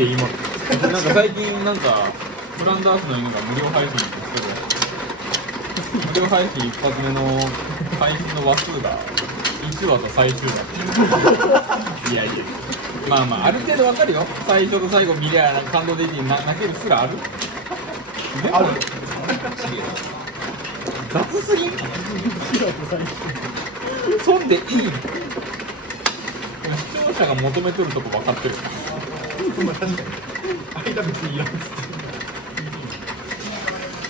で今なんか最近なんかフランダースの犬が無料配信って言って無料配信一発目の配信の話数が1話と最終話いやいやまあまあある程度わかるよ。最初と最後見りゃ感動的に泣けるすらあるある雑すぎんそんでいいの。視聴者が求めとるとこ分かってる。まあ確かに間別にいらんっつって